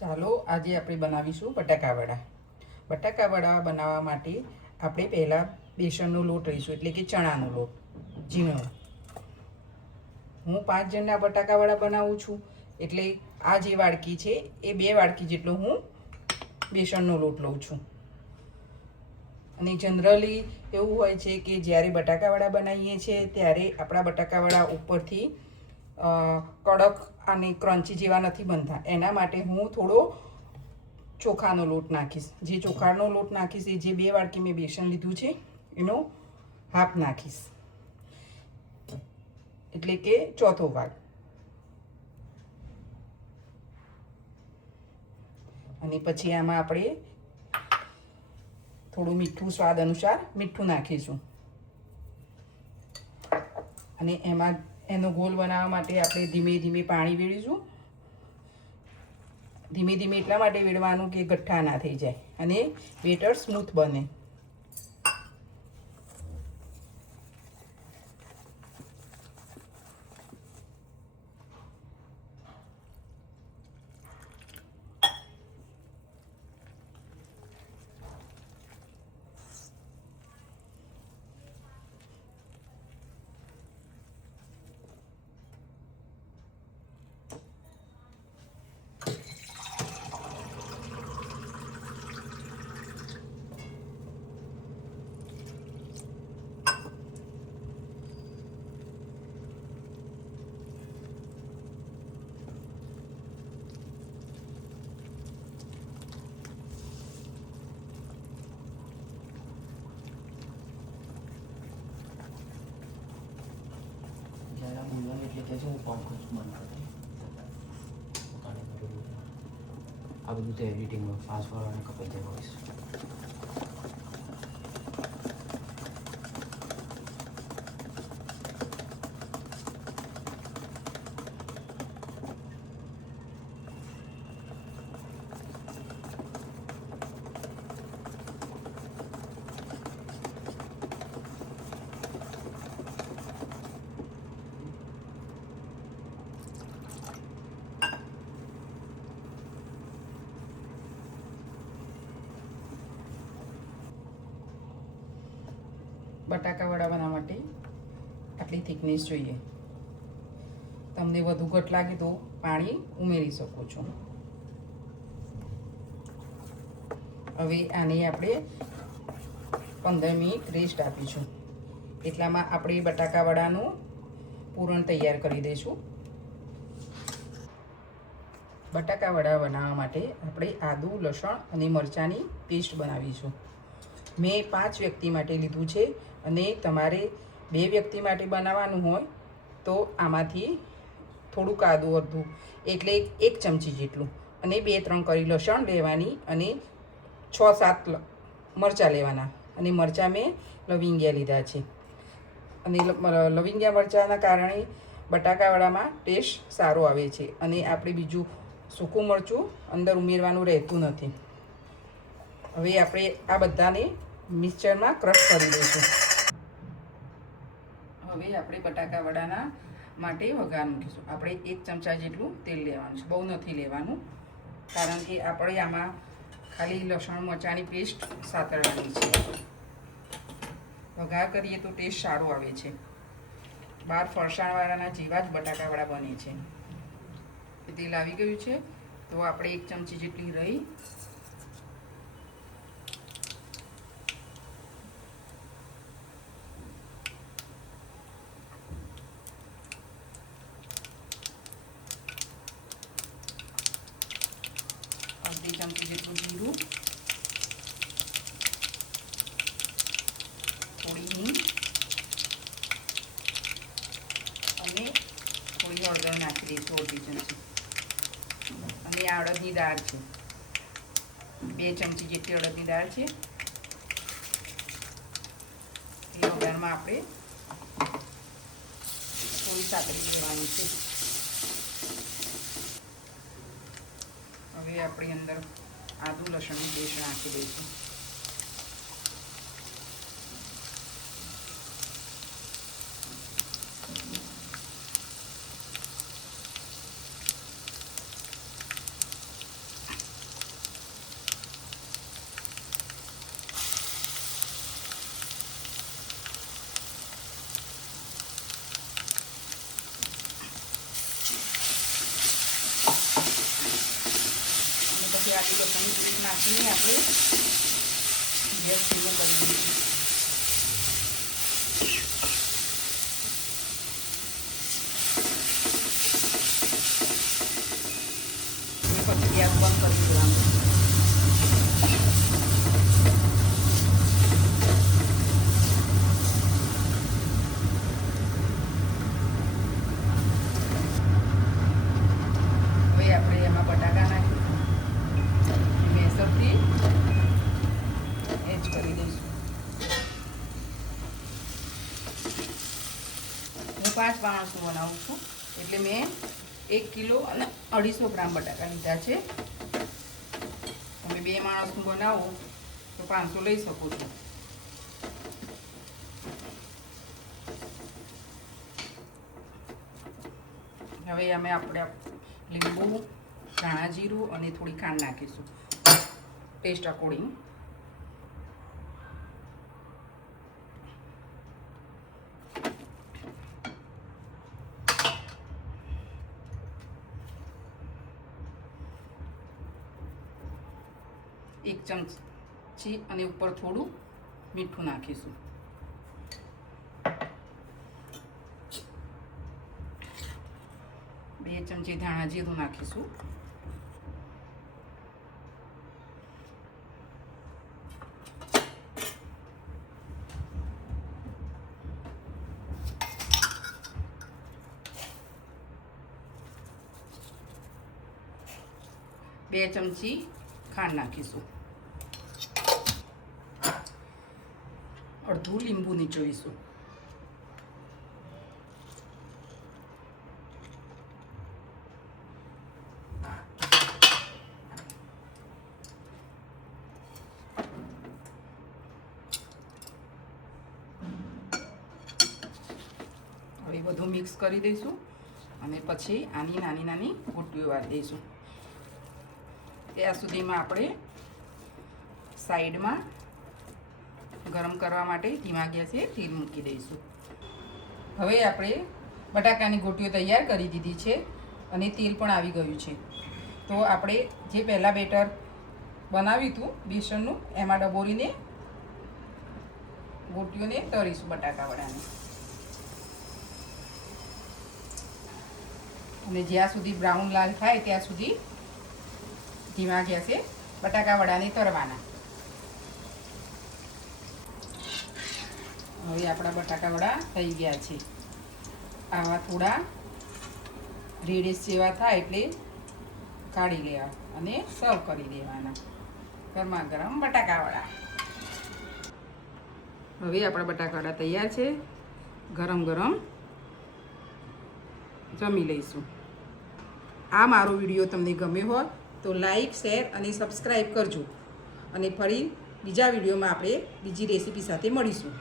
ચાલો આજે આપણે બનાવીશું બટાકાવડા. બટાકાવડા બનાવવા માટે આપણે પહેલાં બેસનનો લોટ લઈશું, એટલે કે ચણાનો લોટ ઝીણો. હું 5 જણના બટાકાવડા બનાવું છું, એટલે આ જે વાડકી છે એ 2 વાડકી જેટલો હું બેસનનો લોટ લઉં છું. અને જનરલી એવું હોય છે કે જ્યારે બટાકાવડા બનાવીએ છીએ ત્યારે આપણા બટાકાવડા ઉપરથી કડક અને ક્રન્ચી જેવા નથી બનતા. એના માટે હું થોડો ચોખાનો લોટ નાખીશ. જે ચોખાનો લોટ નાખીશ એ જે 2 વાડકી મેં બેસન લીધું છે એનો હાફ નાખીશ, એટલે કે ચોથો ભાગ. અને પછી આમાં આપણે થોડું મીઠું, સ્વાદ અનુસાર મીઠું નાખીશું. અને એમાં એનો ગોલ બનાવવા માટે આપણે ધીમે ધીમે પાણી વેળીશું. ધીમે ધીમે એટલા માટે વેળવાનું કે ગઠ્ઠા ના થઈ જાય અને બેટર સ્મૂથ બને. એટલે કે છે હું ફોન કરું છું બંધ કરી આ બધું તો એડિટિંગમાં ફાસ્ટ ફોરવર્ડ કપાઈ જાય વોઇસ. બટાકાવડા બનાવવા માટે આટલી થિકનેસ જોઈએ. તમને વધુ ઘટ લાગે તો પાણી ઉમેરી શકો છો. હવે આને આપણે 15 મિનિટ રેસ્ટ આપીશું. એટલામાં આપણે બટાકાવડાનું પૂરણ તૈયાર કરી દઈશું. બટાકાવડા બનાવવા માટે આપણે આદુ, લસણ અને મરચાંની પેસ્ટ બનાવીશું. મેં 5 વ્યક્તિ માટે લીધું છે અને તમારે 2 વ્યક્તિ માટે બનાવવાનું હોય તો આમાંથી થોડુંક આદું અડધું, એટલે 1 ચમચી જેટલું, અને 2-3 કરી લસણ લેવાની અને 6-7 મરચાં લેવાના. અને મરચાં મેં લવિંગિયા લીધા છે. અને લવિંગિયા મરચાંના કારણે બટાકાવડામાં ટેસ્ટ સારો આવે છે અને આપણે બીજું સૂકું મરચું અંદર ઉમેરવાનું રહેતું નથી. હવે આપણે આ બધાને મિક્સરમાં ક્રશ કરી દઈશું. હવે આપણે બટાકાવડાના માટે વઘાર મૂકીશું. આપણે 1 ચમચા જેટલું તેલ લેવાનું છે, બહુ નથી લેવાનું, કારણ કે આપણે આમાં ખાલી લસણ મરચાંની પેસ્ટ સાતળવાની છે. વઘાર કરીએ તો ટેસ્ટ સારો આવે છે. બહાર ફરસાણવાળાના જેવા જ બટાકાવડા બને છે. તેલ આવી ગયું છે તો આપણે 1 ચમચી જેટલી રહી, અડધી ચમચી જેટલું જીરું, થોડી હિંગ અને થોડી હળદર નાખી દઈશું, અડધી ચમચી. અને આ અડદની દાળ છે, 2 ચમચી જેટલી અડદની દાળ છે. એ વઘારમાં આપણે થોડી સાતળી લેવાની છે. હવે આપણે અંદર આદુ લસણની પેસ્ટ નાખી દઈશું. ચમચી આટલી લસણની પેસ્ટ નાખીને આપણે ગેસ ધીમો કરી દઈશું. પછી ગેસ બંધ કરી દેવાનું. હવે આપણે એમાં બટાકા નાખી મેસરથી એડ કરી દઈશું. હું 5 માણસનું બનાવું છું એટલે મેં 1 કિલો અને 250 ગ્રામ બટાકા લીધા છે. તમે 2 માણસનું બનાવો તો 500 લઈ શકો છો. હવે અમે આપણે લીંબુ, ધાણા જીરું અને થોડી ખાંડ નાખીશું ટેસ્ટ અકોર્ડિંગ. એક ચમચી અને ઉપર થોડું મીઠું નાખીશું. બે ચમચી ધાણા જીરું નાખીશું. બે ચમચી ખાંડ નાખીશું. અડધું લીંબુ નીચોવીશું. હવે બધું મિક્સ કરી દઈશું અને પછી આની નાની નાની ગોટલીઓ વાળી દઈશું. ત્યાં સુધીમાં આપણે સાઈડમાં ગરમ કરવા માટે ધીમા ગેસે તેલ મૂકી દઈશું. હવે આપણે બટાકાની ગોટીઓ તૈયાર કરી દીધી છે અને તેલ પણ આવી ગયું છે. તો આપણે જે પહેલાં બેટર બનાવ્યું હતું બેસનનું એમાં ડબોરીને ગોટીઓને તળીશું બટાકાવાળાને. અને જ્યાં સુધી બ્રાઉન લાલ થાય ત્યાં સુધી ધીમા ગેસે બટાકાવડાને તળવાના. હવે આપણા બટાકાવડા થઈ ગયા છે. આવા થોડા રેડિશ જેવા થાય એટલે કાઢી લેવા અને સર્વ કરી દેવાના. ગરમા ગરમ બટાકાવડા. હવે આપણા બટાકાવડા તૈયાર છે. ગરમ ગરમ જમી લઈશું. આ મારો વિડીયો તમને ગમ્યો હોય તો લાઈક, શેર અને સબસ્ક્રાઈબ કરજો. અને ફરી બીજા વિડીયોમાં આપણે બીજી રેસીપી સાથે મળીશું.